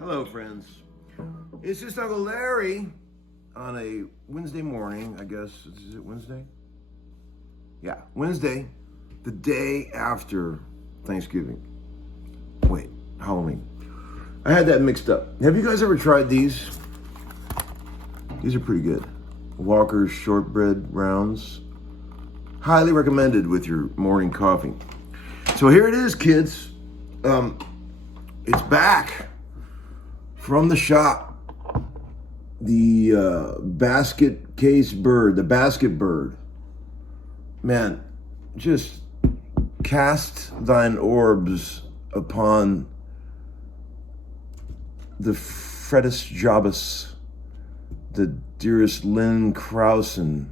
Hello, friends. It's just Uncle Larry on a Wednesday morning, I guess. Is it Wednesday? Yeah, Wednesday, the day after Thanksgiving. Wait, Halloween. I had that mixed up. Have you guys ever tried these? These are pretty good. Walker's shortbread rounds. Highly recommended with your morning coffee. So here it is, kids. It's back from the shop. The basket case bird, the basket bird. Man, just cast thine orbs upon the frettest jobus, the dearest Lin Crowson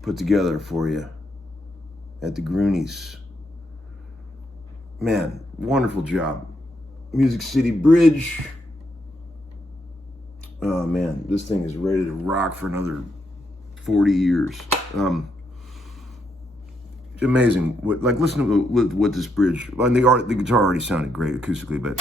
put together for you at the Gruhnies. Man, wonderful job. Music City Bridge. Oh man, this thing is ready to rock for another 40 years. Amazing. Like, listen to what this bridge, and the guitar already sounded great acoustically, but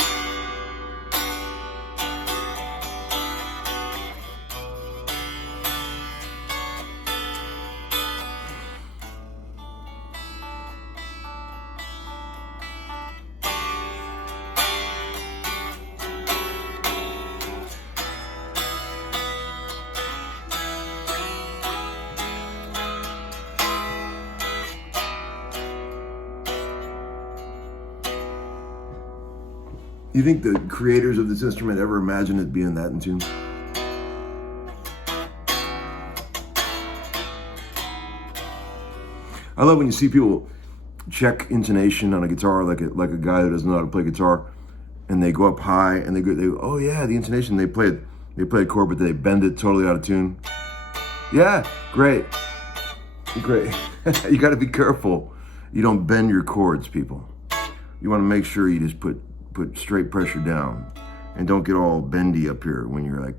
you think the creators of this instrument ever imagined it being that in tune? I love when you see people check intonation on a guitar like a guy who doesn't know how to play guitar, and they go up high and they go, oh yeah, the intonation, they play a chord, but they bend it totally out of tune. Yeah, great. You got to be careful. You don't bend your chords, people. You want to make sure you just put straight pressure down and don't get all bendy up here when you're like,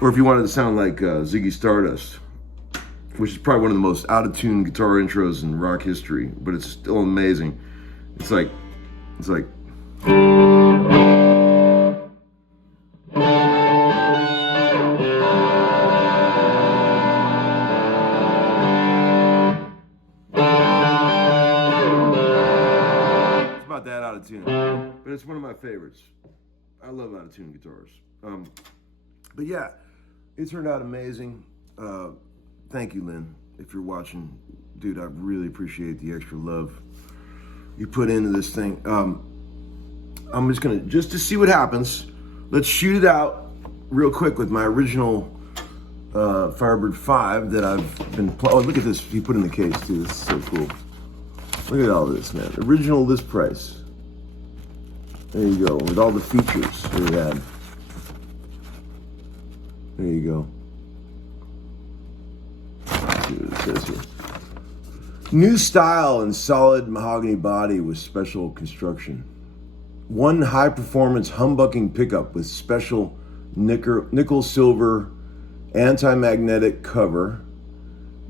or if you wanted to sound like Ziggy Stardust, which is probably one of the most out of tune guitar intros in rock history, but it's still amazing. It's like not that out of tune, but it's one of my favorites. I love out of tune guitars. But yeah, it turned out amazing. Thank you, Lin, if you're watching. Dude, I really appreciate the extra love you put into this thing. I'm just gonna, just to see what happens, let's shoot it out real quick with my original Firebird 5 that I've been, oh, look at this, he put in the case too, this is so cool. Look at all this, man. Original list price. There you go, with all the features that it had. There you go. Let's see what it says here. New style and solid mahogany body with special construction. One high-performance humbucking pickup with special nickel silver anti-magnetic cover.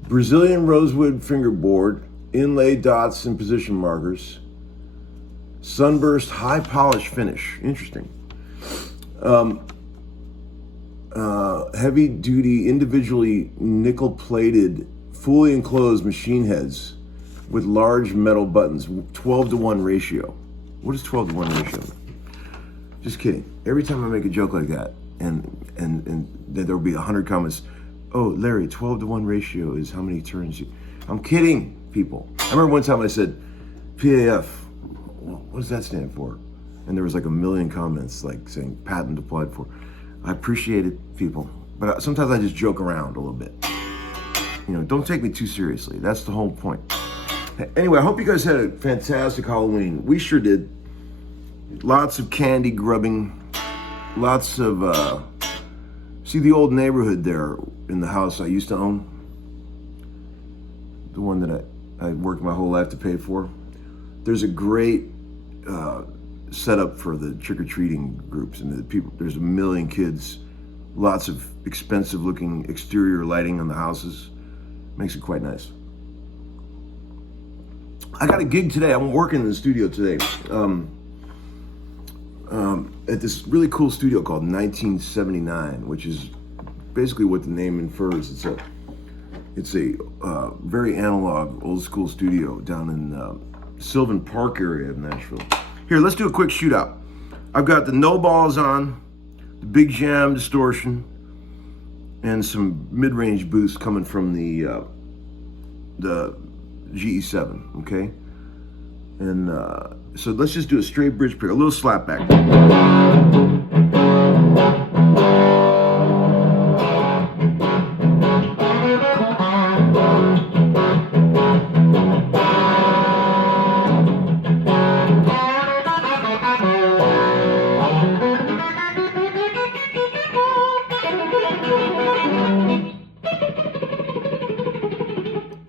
Brazilian rosewood fingerboard, inlaid dots and position markers. Sunburst high polish finish. Interesting. Heavy duty, individually nickel plated, fully enclosed machine heads with large metal buttons. 12-to-1 ratio. What is 12-to-1 ratio? Just kidding. Every time I make a joke like that, and there'll be 100 comments. Oh, Larry, 12-to-1 ratio is how many turns you. I'm kidding, people. I remember one time I said, PAF. What does that stand for? And there was like 1 million comments like saying patent applied for. I appreciate it, people, but sometimes I just joke around a little bit. You know, don't take me too seriously. That's the whole point. Anyway, I hope you guys had a fantastic Halloween. We sure did. Lots of candy grubbing. Lots of, see the old neighborhood there in the house I used to own? The one that I worked my whole life to pay for. There's a great setup for the trick-or-treating groups, and the people, there's 1 million kids, lots of expensive looking exterior lighting on the houses. Makes it quite nice. I got a gig today. I'm working in the studio today at this really cool studio called 1979, which is basically what the name infers. It's a very analog, old school studio down in Sylvan Park area of Nashville. Here, let's do a quick shootout. I've got the no balls on, the big jam distortion, and some mid-range boost coming from the GE7, okay? And so let's just do a straight bridge pick, a little slap back.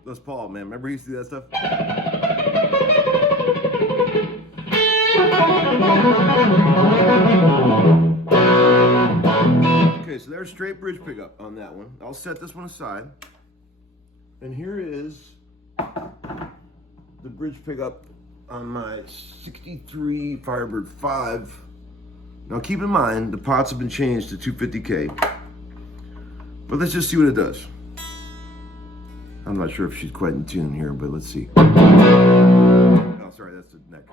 Les Paul, man, remember he used to do that stuff? Okay, so there's straight bridge pickup on that one. I'll set this one aside. And here is the bridge pickup on my 63 Firebird 5. Now keep in mind, the pots have been changed to 250K. But let's just see what it does. I'm not sure if she's quite in tune here, but let's see. Oh, sorry, that's the neck.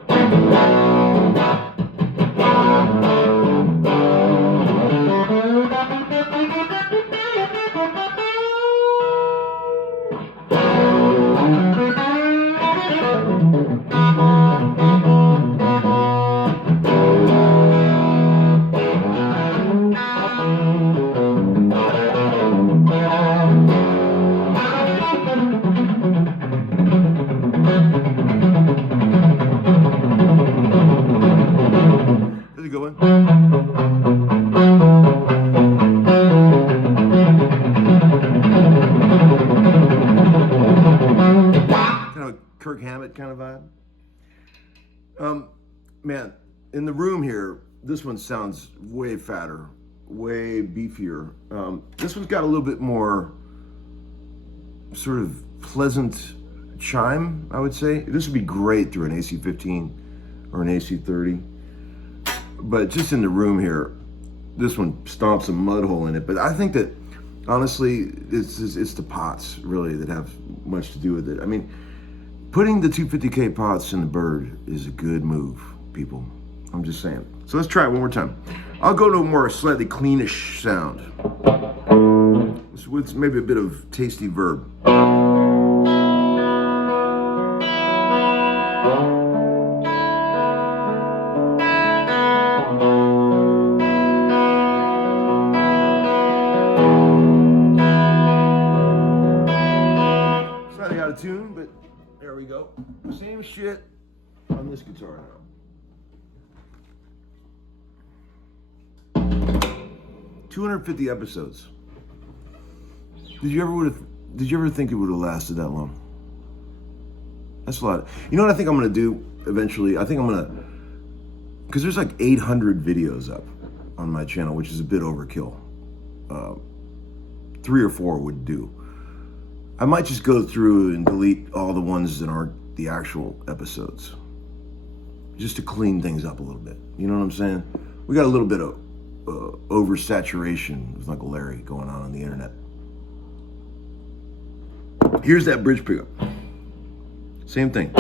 Kind of vibe. Man, in the room here, this one sounds way fatter, way beefier. This one's got a little bit more sort of pleasant chime, I would say. This would be great through an AC-15 or an AC-30. But just in the room here, this one stomps a mud hole in it. But I think that, honestly, it's the pots, really, that have much to do with it. I mean, Putting the 250K pots in the Bird is a good move, people. I'm just saying. So let's try it one more time. I'll go to a more slightly cleanish sound. With maybe a bit of tasty verb. Slightly out of tune, but there we go. Same shit on this guitar now. 250 episodes. Did you ever think it would have lasted that long? That's a lot. You know what I think I'm gonna do eventually? I think I'm gonna, because there's like 800 videos up on my channel, which is a bit overkill. 3 or 4 would do. I might just go through and delete all the ones that aren't the actual episodes, just to clean things up a little bit. You know what I'm saying? We got a little bit of oversaturation with Uncle Larry going on the internet. Here's that bridge pickup. Same thing.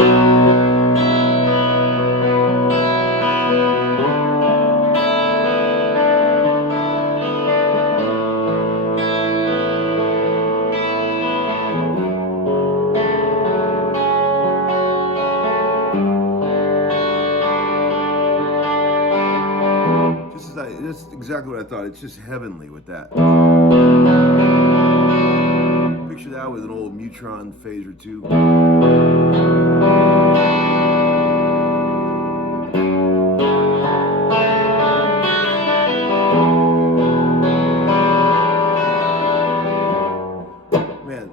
That's exactly what I thought. It's just heavenly with that. Picture that with an old Mutron phaser too. Man,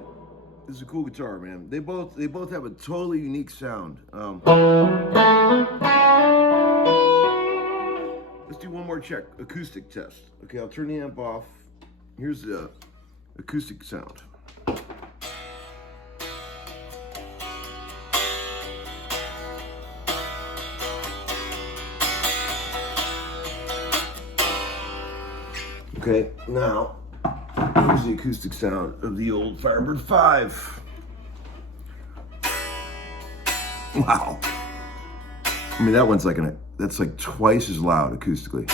this is a cool guitar, man. They both have a totally unique sound. Let's do one more check. Acoustic test. Okay, I'll turn the amp off. Here's the acoustic sound. Okay, now here's the acoustic sound of the old Firebird 5. Wow. I mean, that one's like that's like twice as loud acoustically.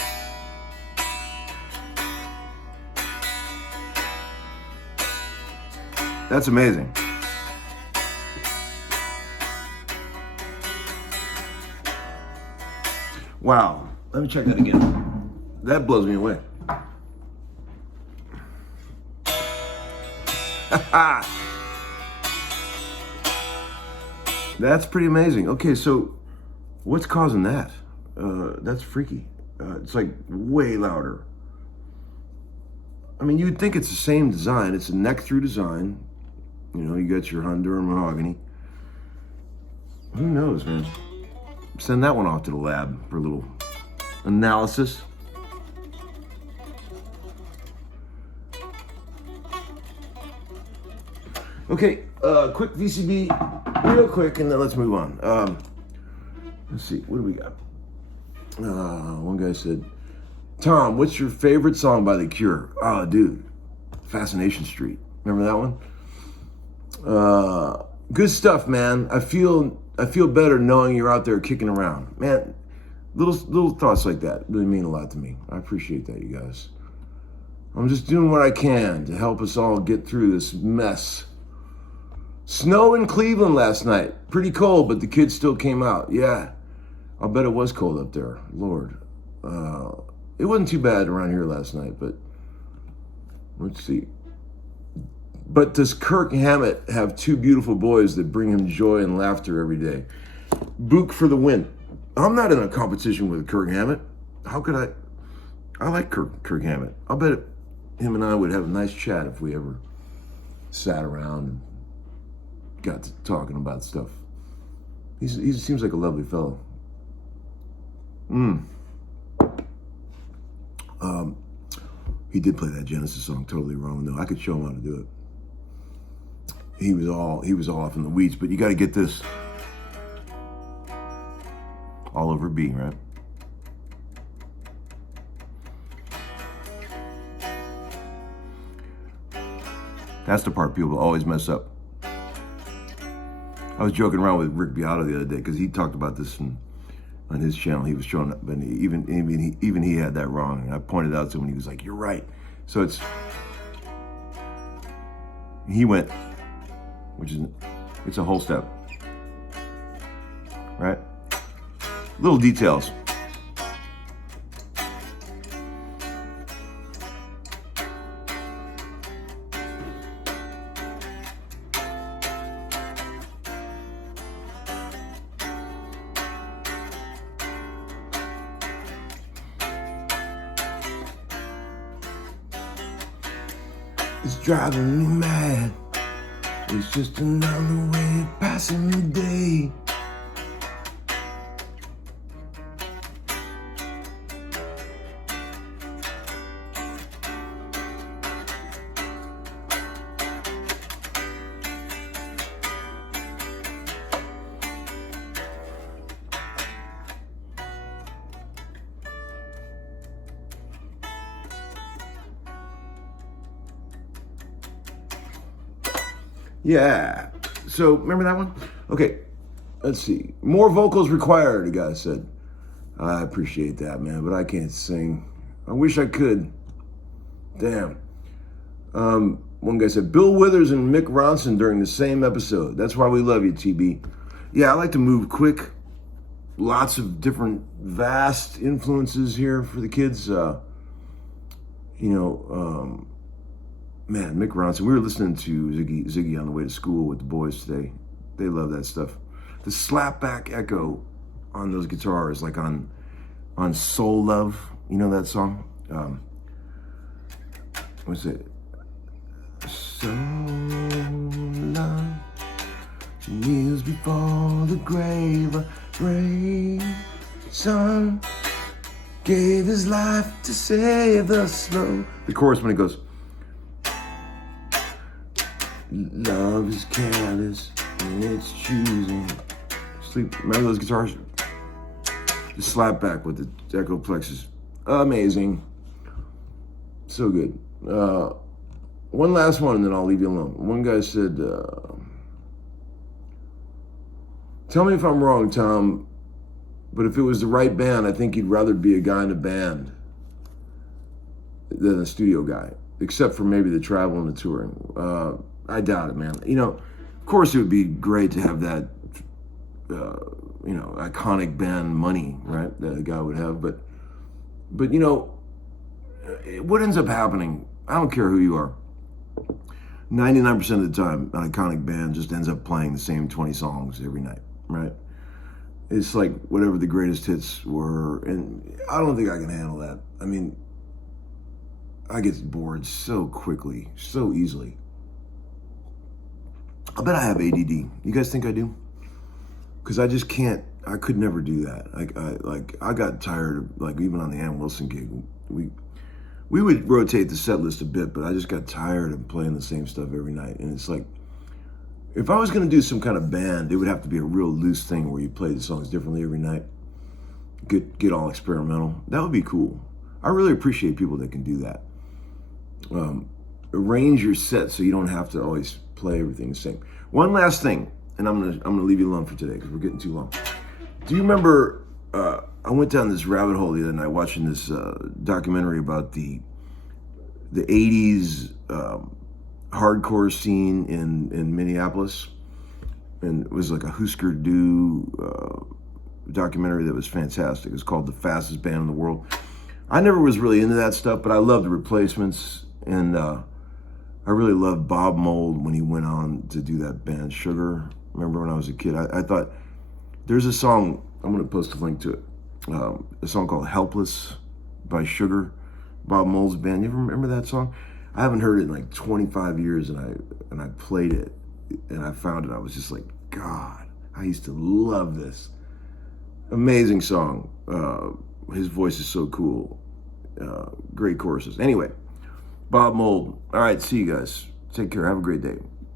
That's amazing. Wow. Let me check that again. That blows me away. That's pretty amazing. Okay, so what's causing that? That's freaky. It's like way louder. I mean, you'd think it's the same design. It's a neck-through design. You know, you got your Honduran mahogany. Who knows, man? Send that one off to the lab for a little analysis. Okay, quick VCB, real quick, and then let's move on. Let's see, what do we got? One guy said, Tom, what's your favorite song by The Cure? Oh, dude, Fascination Street. Remember that one? Good stuff, man. I feel better knowing you're out there kicking around. Man, little thoughts like that really mean a lot to me. I appreciate that, you guys. I'm just doing what I can to help us all get through this mess. Snow in Cleveland last night. Pretty cold, but the kids still came out. Yeah, I'll bet it was cold up there. Lord. It wasn't too bad around here last night, but let's see. But does Kirk Hammett have two beautiful boys that bring him joy and laughter every day? Book for the win. I'm not in a competition with Kirk Hammett. How could I? I like Kirk Hammett. I'll bet him and I would have a nice chat if we ever sat around and got to talking about stuff. He seems like a lovely fellow. He did play that Genesis song totally wrong, though. I could show him how to do it. He was all off in the weeds, but you got to get this all over B, right? That's the part people always mess up. I was joking around with Rick Beato the other day because he talked about this on his channel. He was showing up, and even he had that wrong. And I pointed out to him, and he was like, "You're right." So he went, it's a whole step, right? Little details. It's driving me mad. It's just another way of passing the day. Yeah. So remember that one? Okay. Let's see. More vocals required, the guy said. I appreciate that, man, but I can't sing. I wish I could. Damn. One guy said, Bill Withers and Mick Ronson during the same episode. That's why we love you, TB. Yeah, I like to move quick. Lots of different vast influences here for the kids. Man, Mick Ronson, we were listening to Ziggy on the way to school with the boys today. They love that stuff. The slapback echo on those guitars, like on Soul Love, you know that song? What's it? Soul Love kneels before the grave, a brave son gave his life to save the slow. The chorus when it goes, love is careless and it's choosing. Sleep. Remember those guitars? The slap back with the echo plexus. Amazing. So good. One last one and then I'll leave you alone. One guy said, tell me if I'm wrong, Tom, but if it was the right band, I think you'd rather be a guy in a band than a studio guy, except for maybe the travel and the touring. I doubt it, man. You know, of course it would be great to have that, iconic band money, right? That a guy would have, but you know, what ends up happening, I don't care who you are, 99% of the time, an iconic band just ends up playing the same 20 songs every night, right? It's like whatever the greatest hits were, and I don't think I can handle that. I mean, I get bored so quickly, so easily. I bet I have ADD. You guys think I do? Because I just can't, I could never do that. I got tired of, like, even on the Ann Wilson gig, we would rotate the set list a bit, but I just got tired of playing the same stuff every night. And it's like, if I was gonna do some kind of band, it would have to be a real loose thing where you play the songs differently every night. Get all experimental. That would be cool. I really appreciate people that can do that. Arrange your set so you don't have to always play everything the same. One last thing, and I'm gonna leave you alone for today because we're getting too long. Do you remember? I went down this rabbit hole the other night watching this documentary about the '80s hardcore scene in Minneapolis, and it was like a Husker Du documentary that was fantastic. It was called "The Fastest Band in the World." I never was really into that stuff, but I loved the Replacements, and I really loved Bob Mould when he went on to do that band Sugar. Remember when I was a kid? I thought, there's a song, I'm gonna post a link to it, a song called Helpless by Sugar, Bob Mould's band. You ever remember that song? I haven't heard it in like 25 years, and I played it, and I found it. I was just like, God, I used to love this. Amazing song. His voice is so cool. Great choruses. Anyway, Bob Mould. All right, see you guys. Take care. Have a great day.